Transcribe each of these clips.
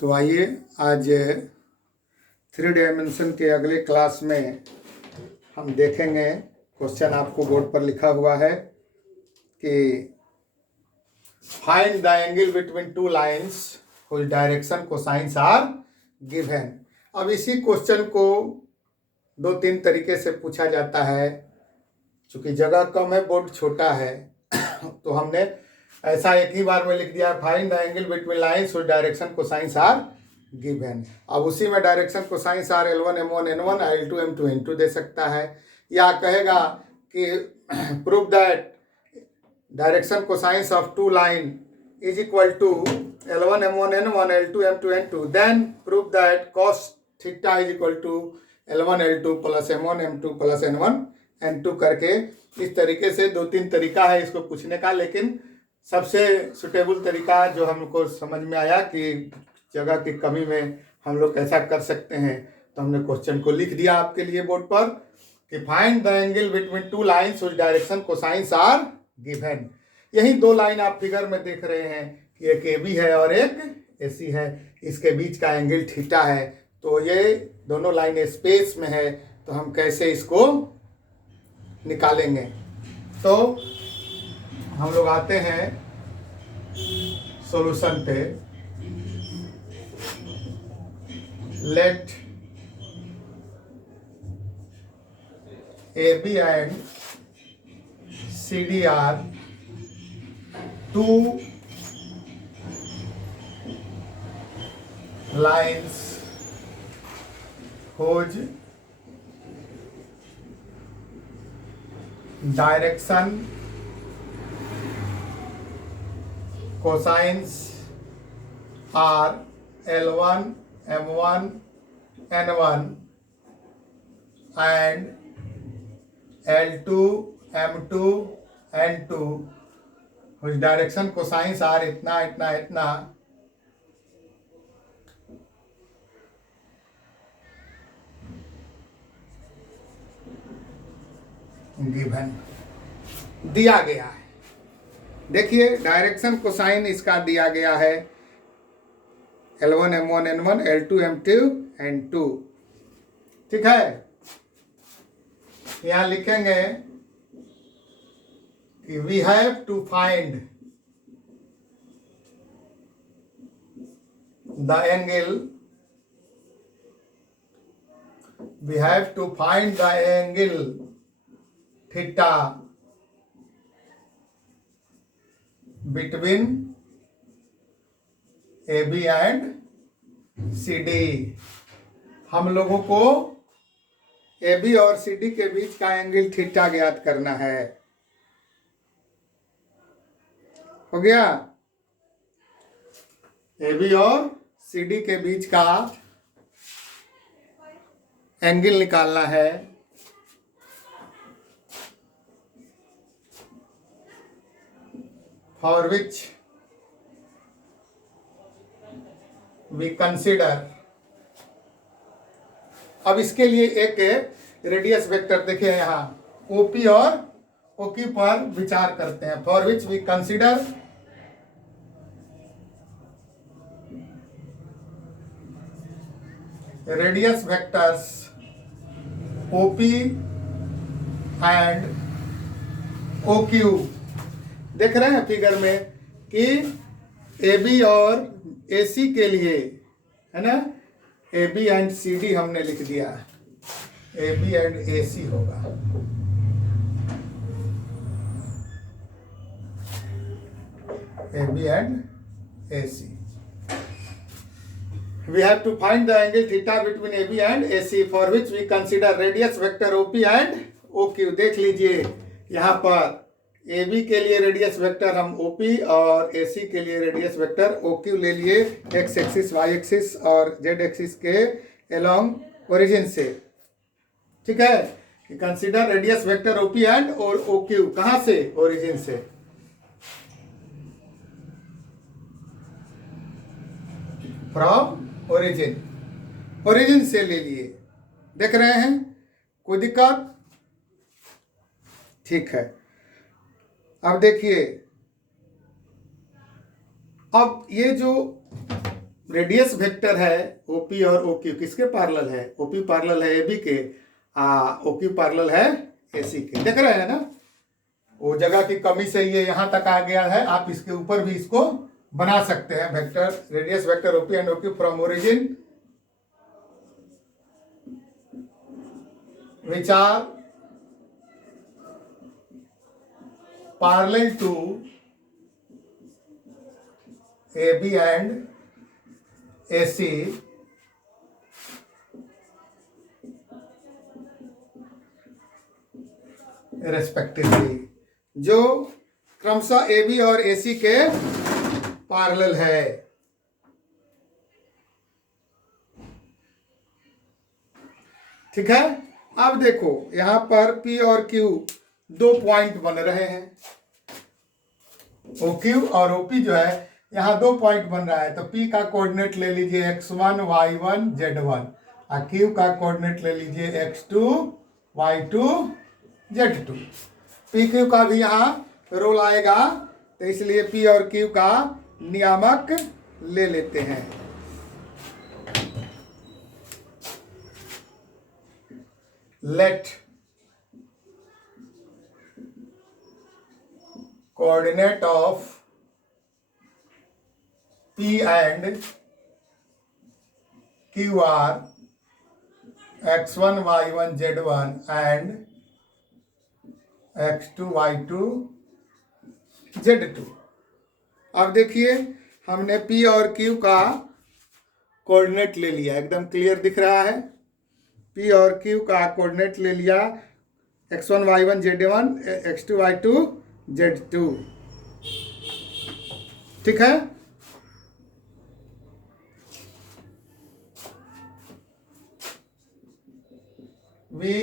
तो आइए आज 3 डायमेंशन के अगले क्लास में हम देखेंगे। क्वेश्चन आपको बोर्ड पर लिखा हुआ है कि find the angle between two lines whose direction cosines are given. अब इसी क्वेश्चन को 2-3 तरीके से पूछा जाता है। चूंकि जगह कम है, बोर्ड छोटा है तो हमने ऐसा एक ही बार में लिख दिया, find the angle between lines whose direction cosines are given. अब उसी में direction cosines are L1 M1 N1 L2 M2 N2 दे सकता है, या कहेगा कि prove that direction cosines of two line is equal to L1 M1 N1 L2 M2 N2, then prove that cos theta is equal to L1 L2 plus M1 M2 plus N1 N2 करके। इस तरीके से 2-3 तरीका है इसको पूछने का, लेकिन सबसे सुटेबल तरीका जो हमको समझ में आया कि जगह की कमी में हम लोग ऐसा कर सकते हैं, तो हमने क्वेश्चन को लिख दिया आपके लिए बोर्ड पर कि find the angle between two lines which direction cosines are given. यही 2 लाइन आप फिगर में देख रहे हैं कि एक AB है और एक AC है, इसके बीच का एंगल थीटा है। तो ये दोनों लाइन स्पेस में है, तो हम कैसे इसको निकालेंगे। तो हम लोग आते हैं सॉल्यूशन पे। Let AB and CD are two lines whose direction cosines are L1 M1 N1 and L2 M2 N2 whose direction cosines are इतना इतना इतना, गिवन दिया गया है। देखिए डायरेक्शन कोसाइन इसका दिया गया है L1 M1 N1 L2 M2 N2, ठीक है। यहां लिखेंगे कि we have to find the angle, we have to find the angle theta between AB and CD। हम लोगों को AB और CD के बीच का एंगल थीटा ज्ञात करना है। हो गया? AB और CD के बीच का एंगल निकालना है। For which we consider, अब इसके लिए एक रेडियस वेक्टर देखे यहाँ OP और OQ पर विचार करते हैं। For which we consider radius vectors OP and OQ। देख रहे हैं फिगर में कि AB और AC के लिए है ना, AB एंड CD हमने लिख दिया, AB एंड AC होगा। AB and AC, we have to find the angle theta between AB and AC, for which we consider radius vector OP and OQ। देख लीजिए यहाँ पर AB के लिए रेडियस वेक्टर हम OP और AC के लिए रेडियस वेक्टर OQ ले लिए, x एक्सिस y एक्सिस और z एक्सिस के अलोंग ओरिजिन से, ठीक है। Consider radius vector OP and और OQ कहाँ से? ओरिजिन से। फ्रॉम ओरिजिन, ओरिजिन से ले लिए। देख रहे हैं, कोई दिक्कत? ठीक है। अब देखिए, अब ये जो रेडियस वेक्टर है ओपी और ओक्यू किसके पैरेलल है? ओपी पैरेलल है एबी के, ओक्यू पैरेलल है एसी के। देख रहे हैं ना, वो जगह की कमी से ये यहां तक आ गया है। आप इसके ऊपर भी इसको बना सकते हैं vector, radius vector OP and OQ from origin which are parallel to AB and AC respectively, जो क्रमशः AB और AC के पैरेलल है। ठीक है, अब देखो यहां पर P और Q दो पॉइंट बन रहे हैं। OQ और OP जो है यहां दो पॉइंट बन रहा है, तो P का कोऑर्डिनेट ले लीजिए x1 y1 z1 और Q का कोऑर्डिनेट ले लीजिए x2 y2 z2। PQ का भी यहां रोल आएगा, तो इसलिए P और Q का नियामक ले लेते हैं। Let coordinate of P and Q are x1 y1 z1 and x2 y2 z2। अब देखिए हमने P और Q का कोऑर्डिनेट ले लिया, एकदम क्लियर दिख रहा है। P और Q का कोऑर्डिनेट ले लिया x1 y1 z1 x2 y2 z2। ठीक है, वी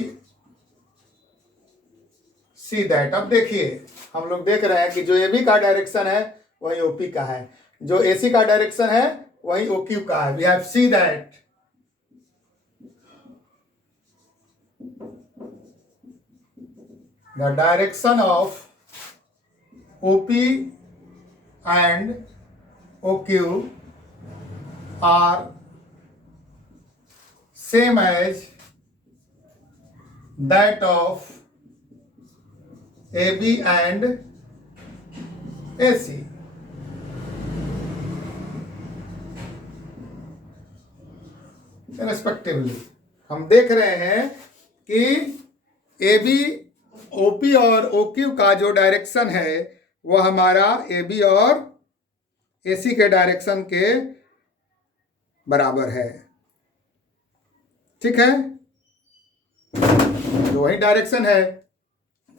सी दैट। अब देखिए हम लोग देख रहे हैं कि जो AB का डायरेक्शन है वही OP का है, जो AC का डायरेक्शन है वही OQ का है। We have see that the direction of OP and OQ are same as that of AB and AC। Respectively हम देख रहे हैं कि AB OP और OQ का जो डायरेक्शन है वह हमारा AB और AC के डायरेक्शन के बराबर है। ठीक है, तो वही डायरेक्शन है,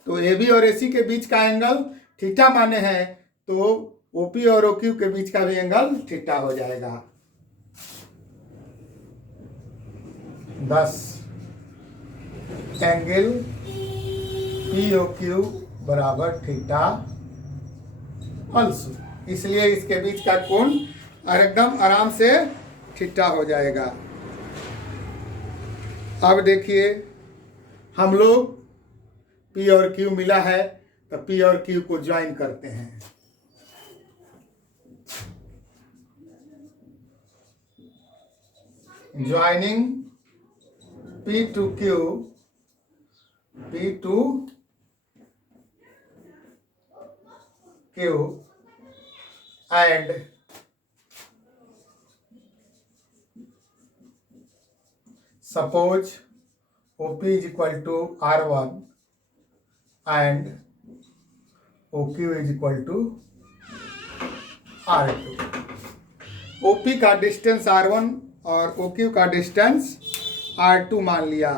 तो AB और AC के बीच का एंगल थीटा माने है, तो OP और OQ के बीच का भी एंगल थीटा हो जाएगा। 10 एंगल POQ बराबर थीटा अल्सो, इसलिए इसके बीच का कोण एकदम आराम से थीटा हो जाएगा। अब देखिए हम लोग P और Q मिला है, तो P और Q को ज्वाइन करते हैं। Joining P to Q, P to Q and suppose OP is equal to R1 and OQ is equal to R2। OP का डिस्टेंस R1 और OQ का डिस्टेंस R2 मान लिया।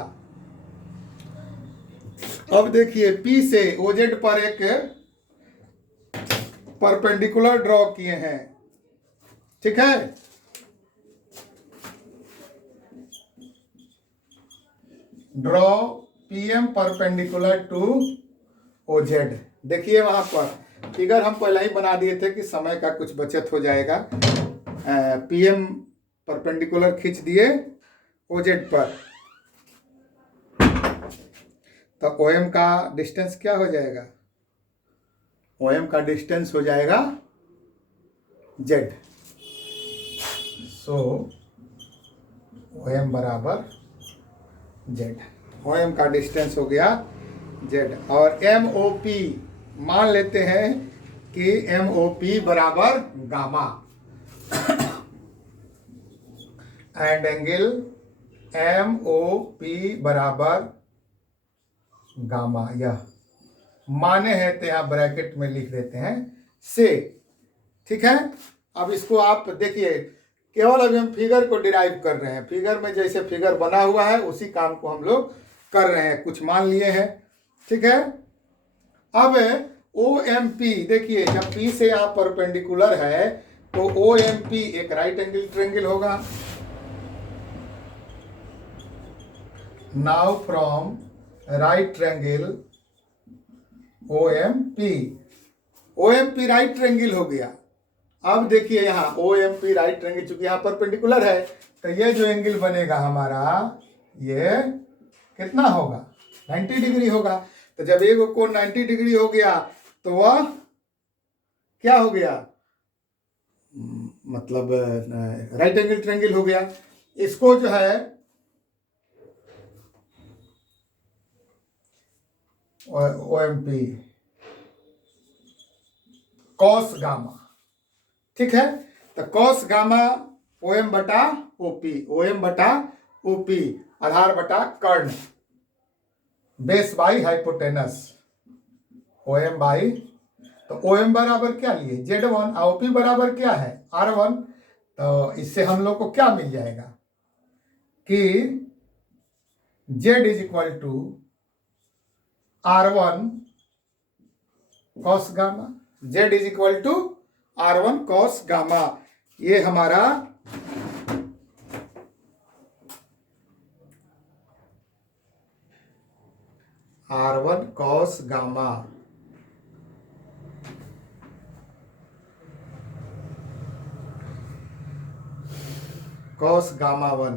अब देखिए P से OZ पर एक परपेंडिकुलर ड्रॉ किए हैं। ठीक है, draw PM perpendicular to OZ। देखिए वहां पर फिगर हम पहले ही बना दिए थे कि समय का कुछ बचत हो जाएगा। PM परपेंडिकुलर खींच दिए OZ पर, तो OM का डिस्टेंस क्या हो जाएगा? OM का डिस्टेंस हो जाएगा Z। सो ओ एम बराबर जेड, ओ एम का डिस्टेंस हो गया जेड। और एम ओ पी मान लेते हैं कि एम ओ पी बराबर gamma and angle M O P बराबर गामा, यह माने हैं तो यहाँ ब्रैकेट में लिख देते हैं से। ठीक है, अब इसको आप देखिए, केवल अभी हम फिगर को डिराइव कर रहे हैं। फिगर में जैसे फिगर बना हुआ है उसी काम को हम लोग कर रहे हैं, कुछ मान लिए हैं। ठीक है, अब ओ एम पी देखिए, जब पी से यहाँ परपेंडिकुलर है तो ओ एम पी एक राइट एंगल ट्रायंगल होगा। Now from right triangle O M P right triangle हो गया। अब देखिए यहाँ O M P right triangle, चूंकि यहाँ परपेंडिकुलर है तो ये जो एंगल बनेगा हमारा, ये कितना होगा, 90 डिग्री होगा। तो जब एक कोण 90 डिग्री हो गया तो वह क्या हो गया, मतलब राइट एंगल ट्रायंगल हो गया। इसको जो है O M P cos gamma, ठीक है। तो कॉस गामा ओ एम बटा ओपी, ओ एम बटा ओपी, आधार बटा कर्ण, base by hypotenuse, O M by, तो ओ एम बराबर क्या लिए Z1, ओपी बराबर क्या है R1। तो इससे हम लोग को क्या मिल जाएगा कि Z is equal to R1 cos gamma, Z is equal to R1 cos gamma. ये हमारा R1 cos gamma, cos gamma 1,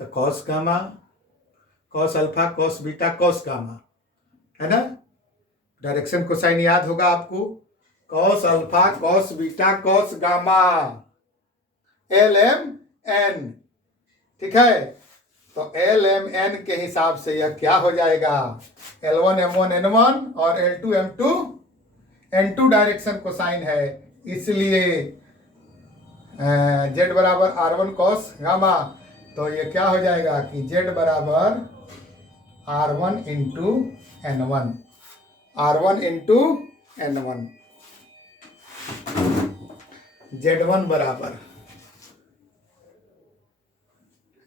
तो cos gamma, cos alpha, cos beta, cos gamma, है ना। डायरेक्शन कोसाइन याद होगा आपको, cos alpha, cos beta, cos gamma, L M N. ठीक है, तो एल एम एन के हिसाब से यह क्या हो जाएगा, L1 M1 N1 और L2 M2 N2 direction cosine है, इसलिए Z बराबर R1 कॉस गामा। तो ये क्या हो जाएगा कि Z बराबर R1 into N1, R1 into N1, Z1 बराबर,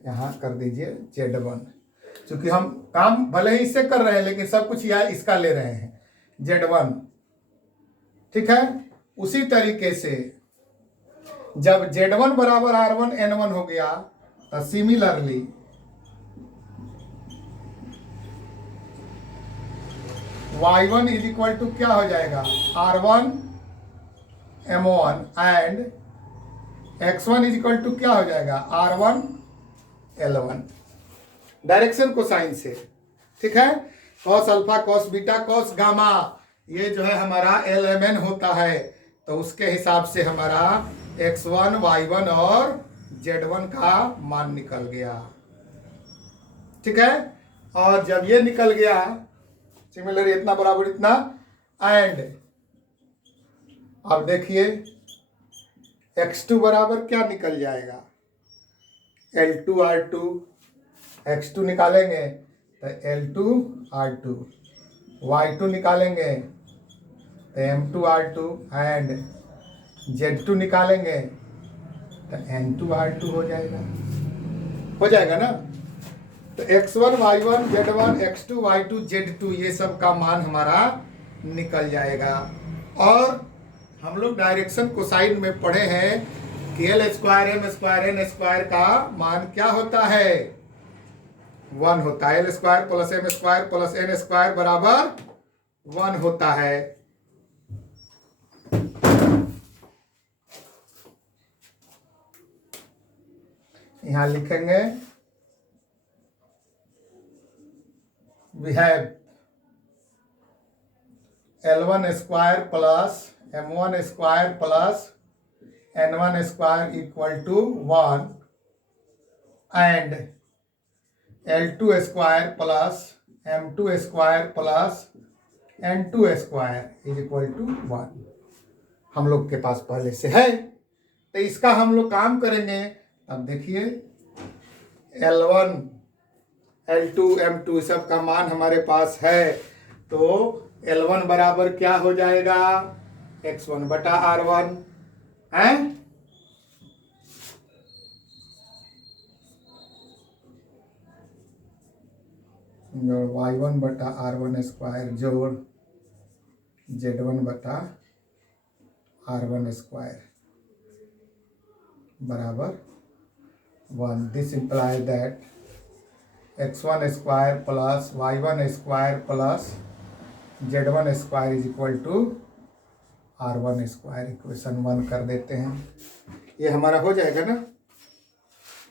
यहाँ कर दीजिए Z1, क्योंकि हम काम भले ही इससे कर रहे हैं लेकिन सब कुछ यहाँ इसका ले रहे हैं Z1। ठीक है, उसी तरीके से जब Z1 बराबर R1 N1 हो गया तो similarly Y1 is equal to क्या हो जाएगा, R1 M1 and X1 is equal to क्या हो जाएगा, R1 L1, डायरेक्शन कोसाइन से। ठीक है, cos alpha, cos beta, cos gamma, ये जो है हमारा LMN होता है। तो उसके हिसाब से हमारा X1, Y1 और Z1 का मान निकल गया। ठीक है, और जब ये निकल गया सिमिलर इतना बराबर इतना, एंड अब देखिए X2 बराबर क्या निकल जाएगा, L2R2, X2 निकालेंगे तो L2R2, Y2 निकालेंगे तो M2R2 एंड Z2 निकालेंगे तो N2R2 हो जाएगा ना। तो X1, Y1, Z1, X2, Y2, Z2 ये सब का मान हमारा निकल जाएगा। और हम लोग डायरेक्शन कोसाइन में पढ़े हैं कि L square M square N square का मान क्या होता है, 1 होता है। L square plus M square plus N square बराबर 1 होता है। यहां लिखेंगे we have L1 square plus M1 square plus N1 square equal to 1 and L2 square plus M2 square plus N2 square is equal to 1 हम लोग के पास पहले से है। तो इसका हम लोग काम करेंगे। अब देखिए L1 L2 M2 सब का मान हमारे पास है, तो L1 बराबर क्या हो जाएगा, x1 बटा r1 है, y1 बटा r1 स्क्वायर जोड़ z1 बटा r1 स्क्वायर बराबर 1। This implies that x1 square plus y1 square plus z1 square is equal to r1 square. Equation 1 कर देते हैं, ये हमारा हो जाएगा ना।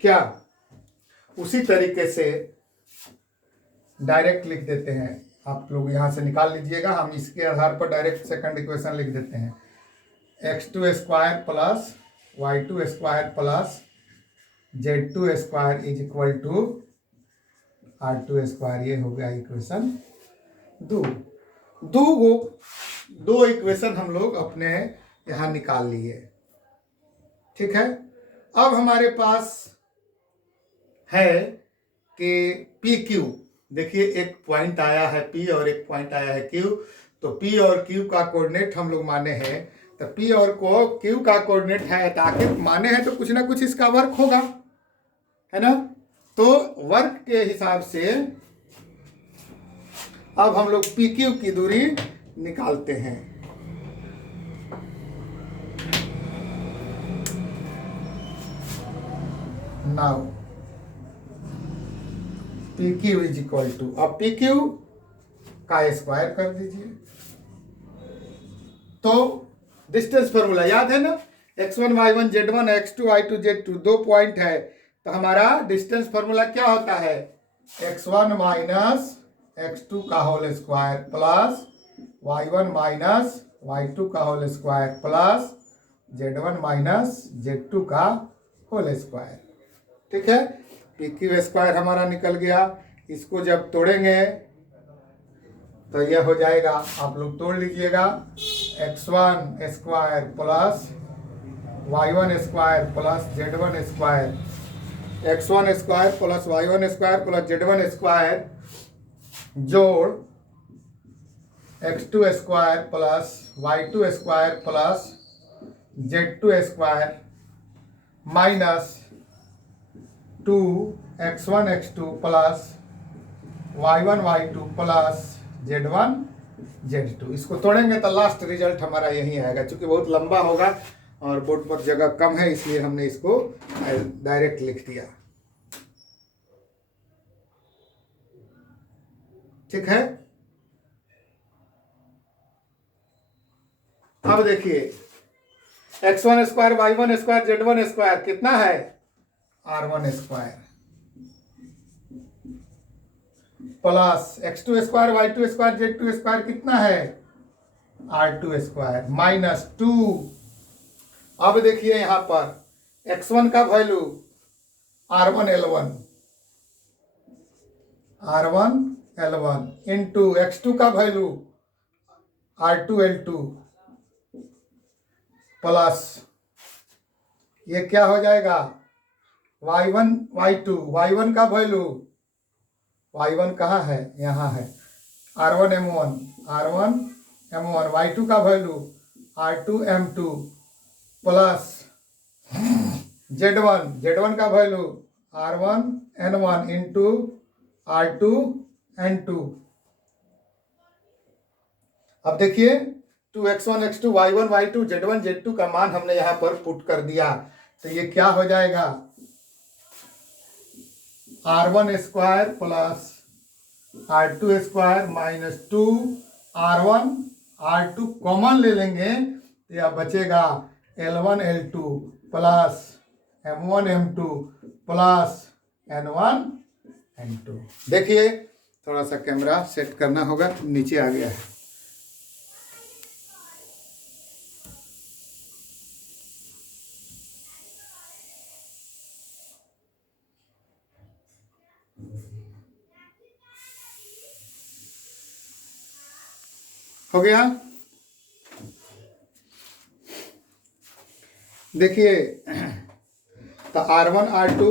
क्या उसी तरीके से डायरेक्ट लिख देते हैं, आप लोग यहाँ से निकाल लीजिएगा, हम इसके आधार पर डायरेक्ट सेकंड इक्वेशन लिख देते हैं। x2 square plus y2 square plus z2 square is equal to r2 square. ये हो गया इक्वेशन 2। दो इक्वेशन हम लोग अपने यहाँ निकाल लिए, ठीक है। अब हमारे पास है कि पी क्यू, देखिए एक पॉइंट आया है P और एक पॉइंट आया है Q, तो P और Q का कोऑर्डिनेट हम लोग माने हैं, तो P और Q का कोऑर्डिनेट है, ताकि माने हैं तो कुछ ना कुछ इसका वर्क होगा, है ना। तो वर्क के हिसाब से अब हम लोग PQ की दूरी निकालते हैं। Now PQ is equal to, अब PQ का स्क्वायर कर दीजिए। तो डिस्टेंस फॉर्मूला याद है ना, x1 y1 z1 x2 y2 z2 दो पॉइंट है, तो हमारा डिस्टेंस फॉर्मूला क्या होता है, x1 माइनस x2 का whole square plus y1 minus y2 का whole square plus z1 minus z2 का होल स्क्वायर, ठीक है। PQ स्क्वायर हमारा निकल गया। इसको जब तोड़ेंगे तो यह हो जाएगा, आप लोग तोड़ लीजिएगा, x1 square plus y1 square plus z1 square, x1 square plus y1 square plus z1 square जोड़ x2 square plus y2 square plus z2 square minus 2x1 x2 plus y1 y2 plus z1 z2। इसको तोड़ेंगे तो last result हमारा यही आएगा। चूंकि बहुत लंबा होगा और बोर्ड पर जगह कम है, इसलिए हमने इसको डायरेक्ट लिख दिया, ठीक है। अब देखिए x1 square y1 square z1 square कितना है, r1 square plus x2 square y2 square z2 square कितना है, r2 स्क्वायर माइनस 2। अब देखिए यहां पर x1 का value r1 L1 into x2 का वैल्यू r2 L2 प्लस ये क्या हो जाएगा, y1 y1 का वैल्यू, y1 कहाँ है, यहाँ है, r1 M1 y2 का value r2 M2 plus Z1 का value r1 N1 into r2 N2। अब देखिए 2x1 x2 y1 y2 z1 z2 का मान हमने यहाँ पर पुट कर दिया, तो ये क्या हो जाएगा, r1 square plus r2 square minus 2 r1 r2 common ले लेंगे तो यह बचेगा L1 L2 plus M1 M2 plus N1 N2। देखिए थोड़ा सा कैमरा सेट करना होगा, नीचे आ गया है। हो गया। देखिए, तो R1 R2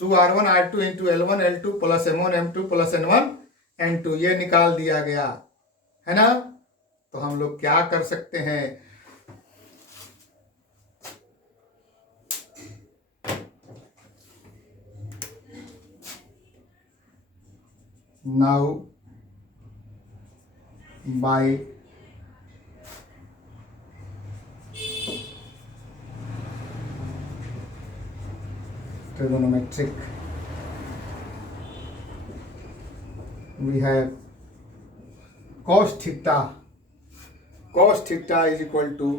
2R1 R2 into L1 L2 plus M1 M2 plus N1 N2 ये निकाल दिया गया है ना। तो हम लोग क्या कर सकते हैं, now by trigonometric we have cos theta is equal to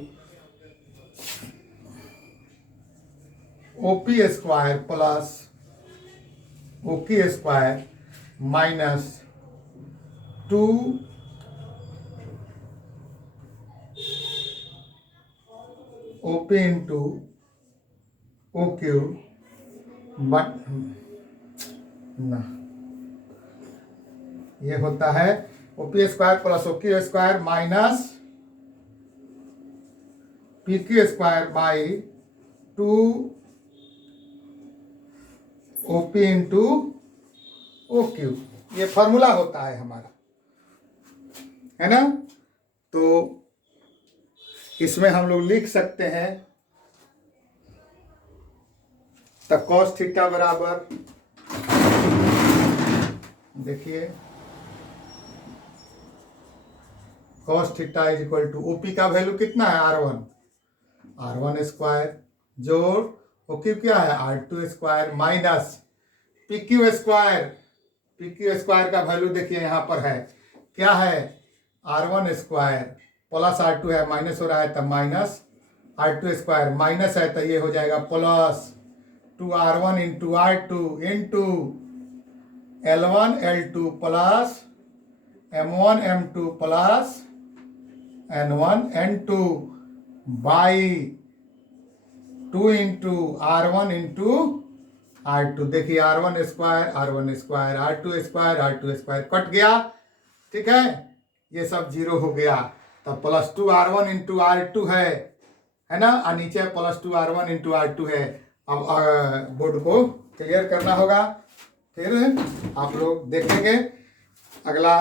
OP square plus OQ square minus 2 OP into OQ but ना, ये होता है OP square plus OQ square minus PQ square by 2 OP into OQ, ये formula होता है हमारा, है ना। तो इसमें हम लोग लिख सकते हैं, तो cos थीटा बराबर, देखिए cos theta is equal to OP का वैल्यू कितना है R1 स्क्वायर जोड़ OQ क्या है R2 square minus PQ square का वैल्यू देखिए यहाँ पर है, क्या है R1 स्क्वायर प्लस R2 है, माइनस हो रहा है तब माइनस R2 स्क्वायर, माइनस है तो ये हो जाएगा plus 2R1 into R2 into L1 L2 plus M1 M2 plus N1 N2 by 2 into R1 into R2। देखिए R1 square R2 square cut गया, ठीक है, ये सब जीरो हो गया। तब प्लस 2R1 इंटू R2 है ना, और नीचे प्लस 2R1 इंटू R2 है। अब बोर्ड को क्लियर करना होगा, फिर आप लोग देखेंगे। अगला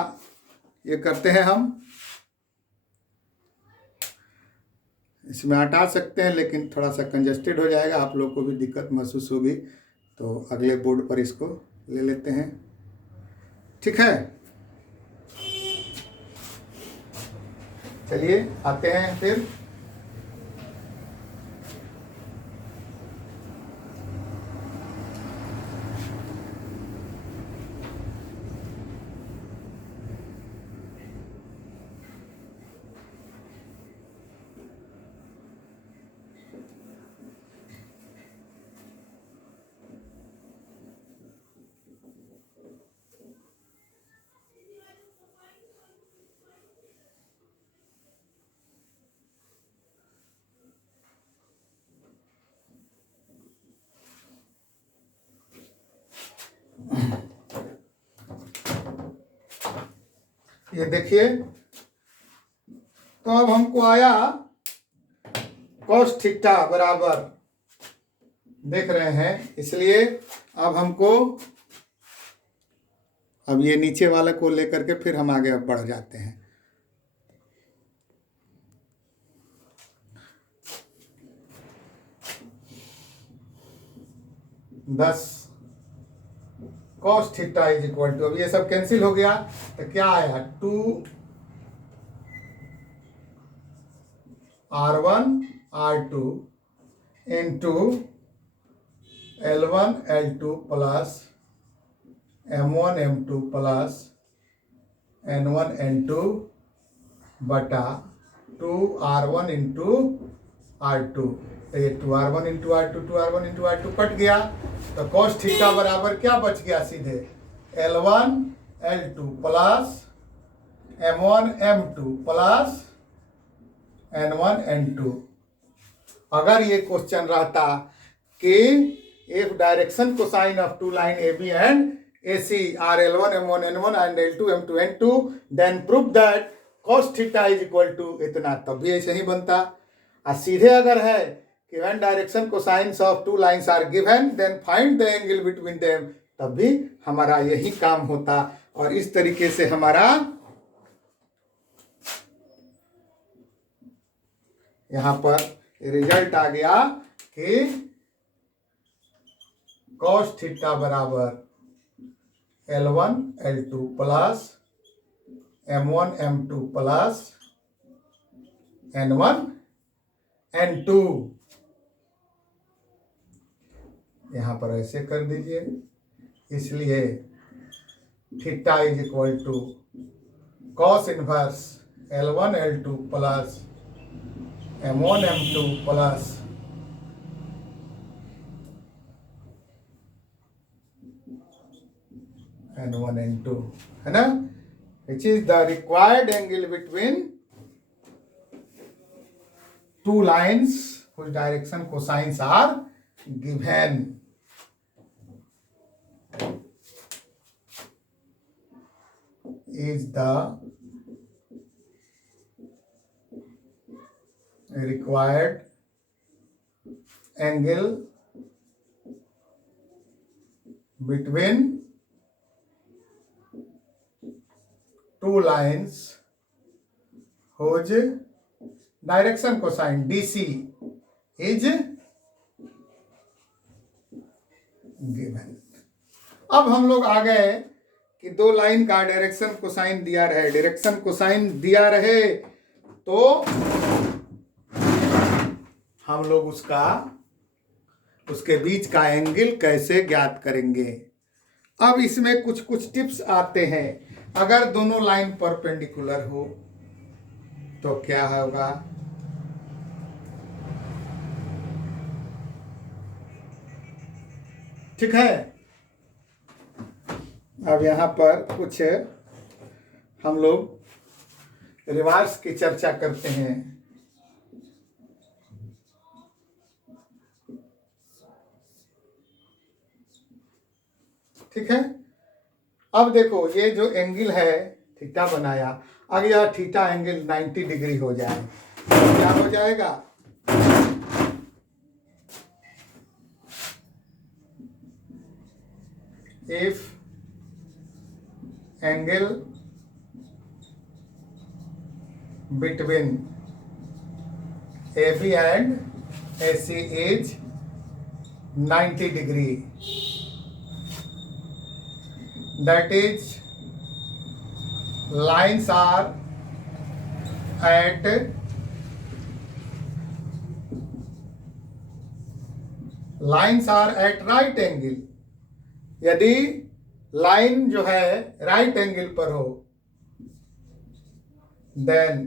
ये करते हैं हम, इसमें हटा सकते हैं लेकिन थोड़ा सा कंजस्टेड हो जाएगा, आप लोग को भी दिक्कत महसूस होगी, तो अगले बोर्ड पर इसको ले लेते हैं, ठीक है। चलिए आते हैं फिर। ये देखिए, तो अब हमको आया cos थीटा बराबर, देख रहे हैं, इसलिए अब हमको, अब ये नीचे वाले को लेकर के फिर हम आगे बढ़ जाते हैं। दस cos theta is equal to, अब ये सब कैंसिल हो गया तो क्या आया 2R1 R2 into L1 L2 plus M1 M2 plus N1 N2 बटा 2R1 इंटू R2। तो ये 2r1 into R2 2r1 into R2 cut गया, तो cos थीटा बराबर क्या बच गया सीधे L1 L2 plus M1 M2 plus N1 N2। अगर ये क्वेश्चन रहता कि if direction cosine of two line AB and AC are L1 M1 N1 and L2 M2 N2, then prove that cos theta is equal to इतना, तब भी ऐसे ही बनता। और सीधे अगर है कि when direction cosines of two lines are given then find the angle between them, तब भी हमारा यही काम होता। और इस तरीके से हमारा यहां पर रिजल्ट आ गया कि cos थीटा बराबर L1 L2 plus M1 M2 plus N1 N2। यहां पर ऐसे कर दीजिए, इसलिए theta is equal to cos inverse L1 L2 plus M1 M2 plus N1 N2, है ना, which is the required angle between two lines whose direction cosines are given। is the required angle between two lines whose direction cosine DC is given। अब हम लोग आ गए कि दो line का direction cosine दिया रहे, डायरेक्शन कोसाइन दिया रहे तो हम लोग उसके बीच का एंगल कैसे ज्ञात करेंगे। अब इसमें कुछ कुछ टिप्स आते हैं। अगर दोनों लाइन परपेंडिकुलर हो तो क्या होगा, ठीक है। अब यहां पर कुछ हम लोग रिमार्क्स की चर्चा करते हैं। ठीक है, अब देखो ये जो एंगल है थीटा बनाया, अगर यह थीटा एंगल 90 डिग्री हो जाए तो क्या हो जाएगा, if angle between AB and AC is 90 degree, that is lines are at right angle। यदि लाइन जो है राइट एंगल पर हो देन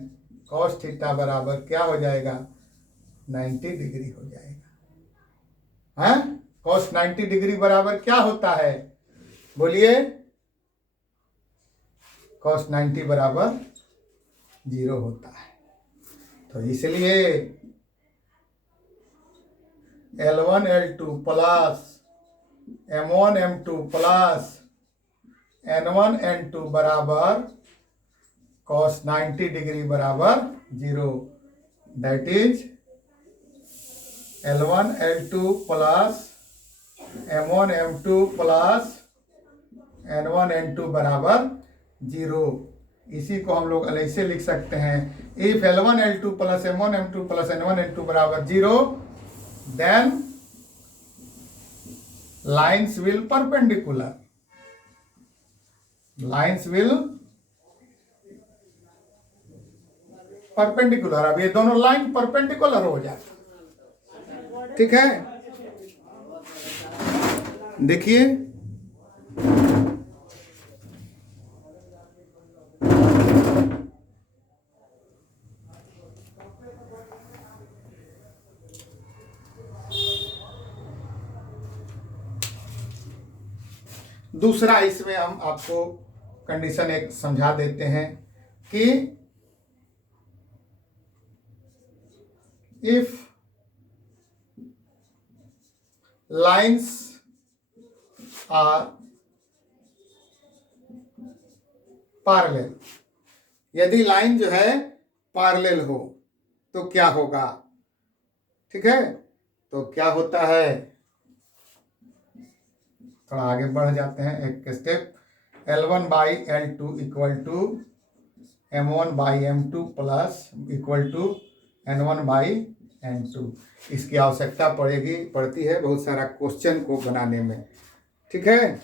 cos थीटा बराबर क्या हो जाएगा, 90 डिग्री हो जाएगा। हैं, cos 90 डिग्री बराबर क्या होता है, बोलिए, cos 90 बराबर 0 होता है। तो इसलिए L1 L2 plus M1 M2 plus N1 N2 बराबर cos 90 डिग्री बराबर 0, that is L1 L2 plus M1 M2 plus N1 N2 बराबर 0। इसी को हम लोग ऐसे लिख सकते हैं, if L1 L2 plus M1 M2 plus N1 N2 बराबर 0 then lines will perpendicular, lines will perpendicular. अब ये दोनों लाइन परपेंडिकुलर हो जाए, ठीक है। देखिए दूसरा इसमें हम आपको कंडीशन एक समझा देते हैं कि इफ लाइन्स आर पैरेलल, यदि लाइन जो है पैरेलल हो तो क्या होगा। ठीक है, तो क्या होता है, थोड़ा आगे बढ़ जाते हैं एक step. L1/L2 equal to M1/M2 plus equal to N1/N2। इसकी आवश्यकता पड़ती है बहुत सारा क्वेश्चन को बनाने में। ठीक है,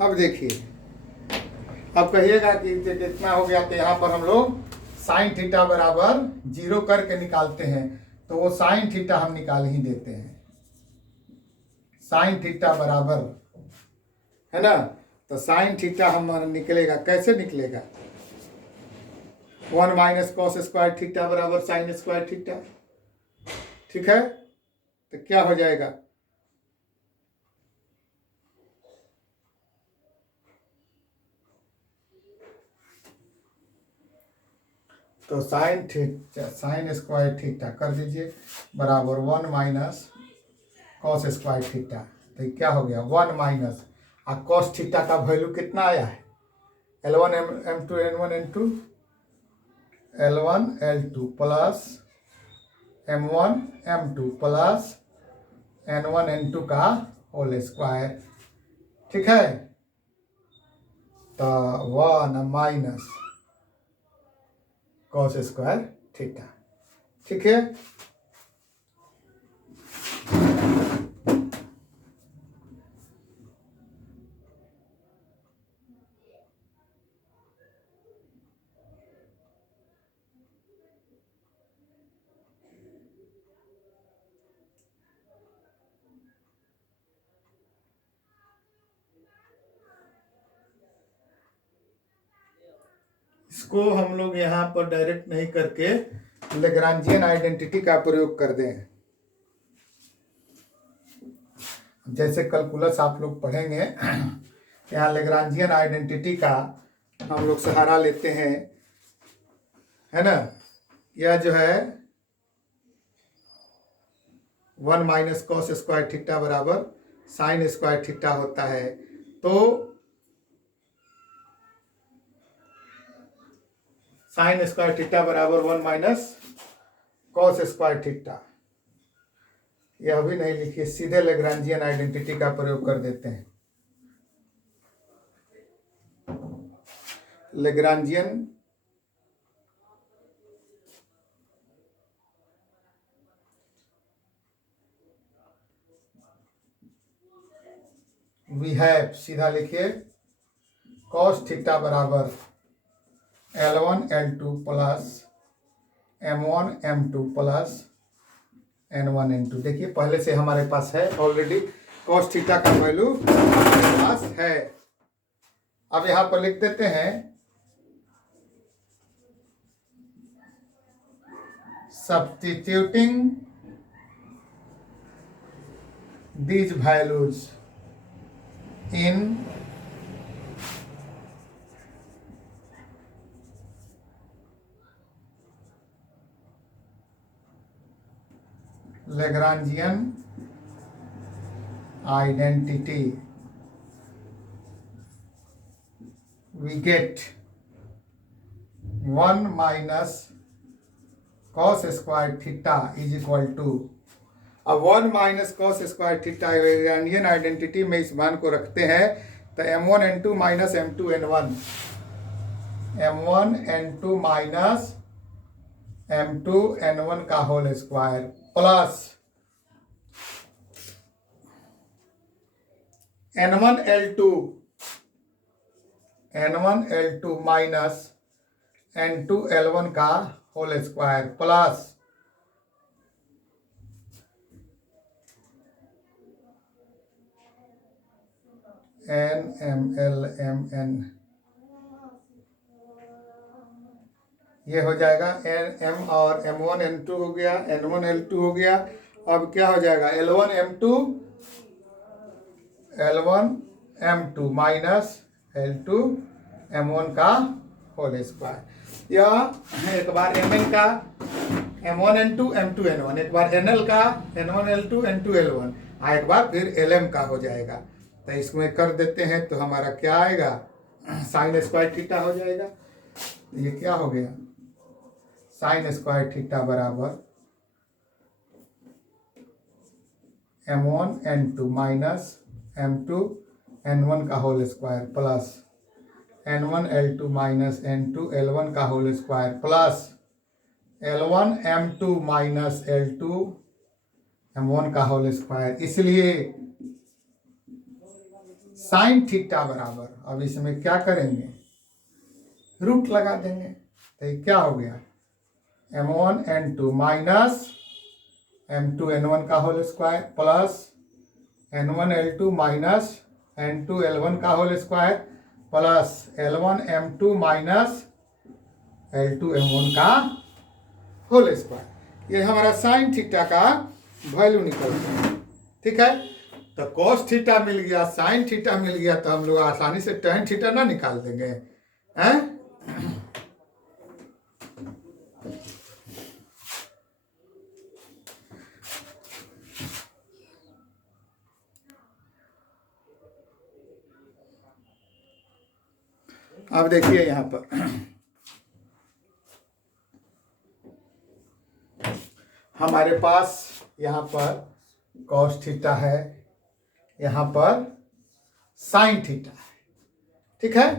अब देखिए, अब कहिएगा कि कितना हो गया, तो यहाँ पर हम लोग साइन थीटा बराबर 0 करके निकालते हैं, तो वो साइन थीटा हम निकाल ही देते हैं। साइन थीटा बराबर है ना, तो साइन थीटा हमारा निकलेगा, कैसे निकलेगा, 1 माइनस कॉस स्क्वायर थीटा बराबर साइन स्क्वायर थीटा। ठीक है, तो क्या हो जाएगा, तो साइन स्क्वायर थीटा कर दीजिए बराबर 1 माइनस कॉस स्क्वायर थीटा। तो क्या हो गया, 1 माइनस, और कॉस थीटा का वैल्यू कितना आया है, L1 M2 N1 N2, L1 L2 plus M1 M2 plus N1 N2 का होल स्क्वायर। ठीक है, तो 1 माइनस कॉस स्क्वायर थीटा। ठीक है, इसको हम लोग यहाँ पर डायरेक्ट नहीं करके लेग्रांजियन आइडेंटिटी का प्रयोग कर दें। जैसे कैलकुलस आप लोग पढ़ेंगे, यहाँ लेग्रांजियन आइडेंटिटी का हम लोग सहारा लेते हैं, है ना। यह जो है 1 माइनस कॉस स्क्वायर थीटा बराबर साइन स्क्वायर थीटा होता है। तो साइन स्क्वायर थीटा बराबर 1 माइनस कॉस स्क्वायर थीटा, यह भी नहीं लिखिए, सीधे लेग्रांजियन आइडेंटिटी का प्रयोग कर देते हैं। लेग्रांजियन वी हैव, सीधा लिखिए, कॉस थीटा बराबर L1 L2 plus M1 M2 plus N1 N2। देखिए पहले से हमारे पास है ऑलरेडी, कॉस थीटा का वैल्यू हमारे पास है। अब यहाँ पर लिख देते हैं substituting these values in Lagrangian identity, we get 1 minus cos square theta is equal to, अब 1 minus cos square theta Lagrangian identity में इस मान को रखते हैं, तो M1 N2 minus M2 N1, M1 N2 minus M2 N1 का whole square plus N1 L2 minus N2 L1 का whole square plus N M L M N, ये हो जाएगा एम और M1 N2 हो गया, N1 L2 हो गया। अब क्या हो जाएगा L1 M2 minus L2 M1 का होल स्क्वायर, या एक बार Mn का M1 N2 M2 N1, एक बार NL का N1 L2 N2 L1, एक बार फिर LM का हो जाएगा। तो इसमें कर देते हैं तो हमारा क्या आएगा, साइन स्क्वायर थीटा हो जाएगा। ये क्या हो गया, साइन स्क्वायर थीटा बराबर M1 N2 minus M2 N1 का whole square plus N1 L2 minus N2 L1 का whole square plus L1 M2 minus L2 M1 का होल स्क्वायर। इसलिए साइन थीटा बराबर, अब इसमें क्या करेंगे, रूट लगा देंगे। तो ये क्या हो गया, M1 N2 minus M2 N1 का whole square plus N1 L2 minus N2 L1 का whole square plus L1 M2 minus L2 M1 का होल स्क्वायर। ये हमारा साइन थीटा का वैल्यू निकलता है। ठीक है, तो कॉस थीटा मिल गया, साइन थीटा मिल गया, तो हम लोग आसानी से टेन थीटा ना निकाल देंगे हैं। अब देखिए यहाँ पर हमारे पास यहाँ पर कॉस थीटा है, यहाँ पर साइन थीटा है। ठीक है,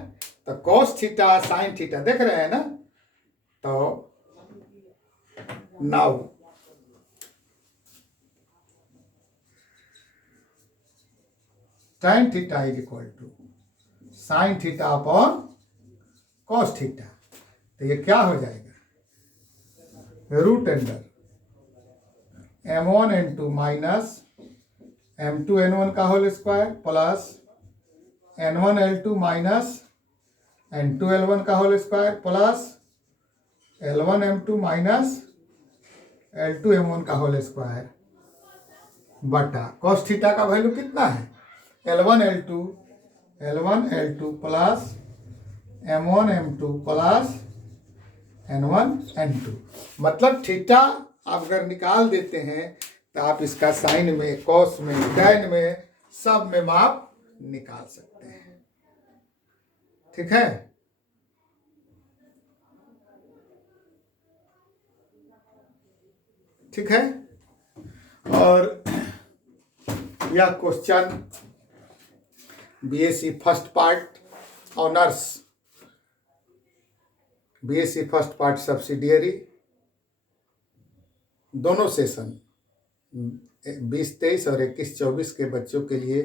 तो कॉस थीटा साइन थीटा देख रहे हैं ना। तो now tan theta is equal to sine theta upon cos theta. तो ये क्या हो जाएगा, root under M1 N2 minus M2 N1 का whole square plus N1 L2 minus N2 L1 का whole square plus L1 M2 minus L2 M1 का whole square बटा cos theta का वैल्यू कितना है, L1 L2 plus M1 M2 plus N1 N2। मतलब theta आप अगर निकाल देते हैं तो आप इसका साइन में, कॉस में, टैन में, सब में माप निकाल सकते हैं। ठीक है, ठीक है। और यह question BSc first part honours, BSc first part subsidiary दोनों सेशन 20-23 और 21-24 के बच्चों के लिए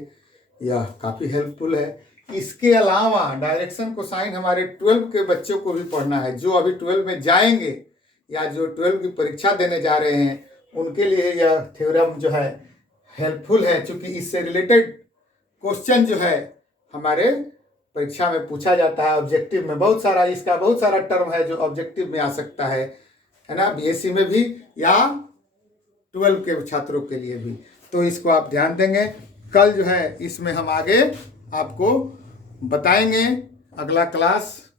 यह काफ़ी हेल्पफुल है। इसके अलावा डायरेक्शन कोसाइन हमारे 12 के बच्चों को भी पढ़ना है, जो अभी 12 में जाएंगे या जो 12 की परीक्षा देने जा रहे हैं, उनके लिए यह थ्योरम जो है हेल्पफुल है, क्योंकि इससे रिलेटेड क्वेश्चन जो है हमारे परीक्षा में पूछा जाता है। ऑब्जेक्टिव में बहुत सारा, इसका बहुत सारा टर्म है जो ऑब्जेक्टिव में आ सकता है ना, BSc में भी या 12 के छात्रों के लिए भी। तो इसको आप ध्यान देंगे। कल जो है इसमें हम आगे आपको बताएंगे अगला क्लास।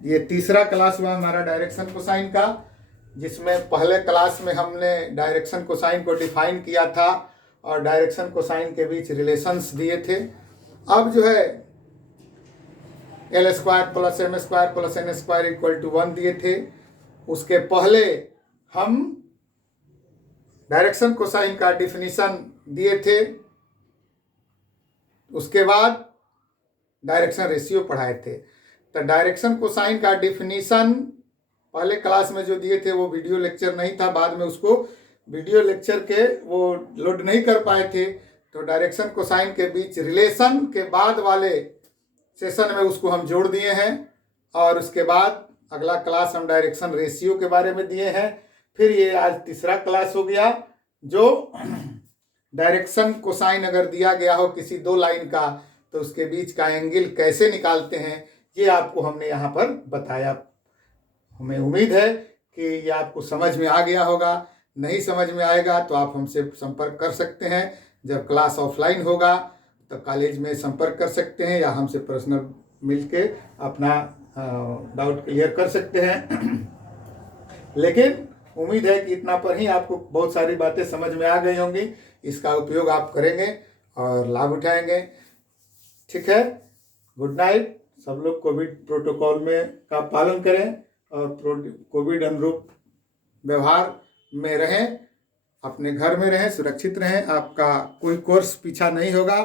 ये तीसरा क्लास हुआ हमारा डायरेक्शन कोसाइन का, जिसमें पहले क्लास में हमने डायरेक्शन कोसाइन को डिफाइन किया था और डायरेक्शन कोसाइन के बीच रिलेशंस दिए थे। अब जो है L² plus M² plus N² equal to 1 दिए थे। उसके पहले हम डायरेक्शन कोसाइन का डिफिनीशन दिए थे, उसके बाद डायरेक्शन रेशियो पढ़ाए थे। तो डायरेक्शन कोसाइन का डिफिनीशन पहले क्लास में जो दिए थे वो वीडियो लेक्चर नहीं था, बाद में उसको वीडियो लेक्चर के वो लोड नहीं कर पाए थे। तो डायरेक्शन कोसाइन के बीच रिलेशन के बाद वाले सेशन में उसको हम जोड़ दिए हैं, और उसके बाद अगला क्लास हम डायरेक्शन रेशियो के बारे में दिए हैं। फिर ये आज तीसरा क्लास हो गया, जो डायरेक्शन कोसाइन अगर दिया गया हो किसी दो लाइन का तो उसके बीच का एंगल कैसे निकालते हैं, ये आपको हमने यहाँ पर बताया हमें उम्मीद है कि ये आपको समझ में आ गया होगा। नहीं समझ में आएगा तो आप हमसे संपर्क कर सकते हैं। जब क्लास ऑफलाइन होगा तो कॉलेज में संपर्क कर सकते हैं या हमसे पर्सनल मिलके अपना डाउट क्लियर कर सकते हैं। लेकिन उम्मीद है कि इतना पर ही आपको बहुत सारी बातें समझ में आ गई होंगी। इसका उपयोग आप करेंगे और लाभ उठाएंगे। ठीक है, गुड नाइट। सब लोग कोविड प्रोटोकॉल में का पालन करें और कोविड अनुरूप व्यवहार में रहें, अपने घर में रहें, सुरक्षित रहें। आपका कोई कोर्स पीछा नहीं होगा।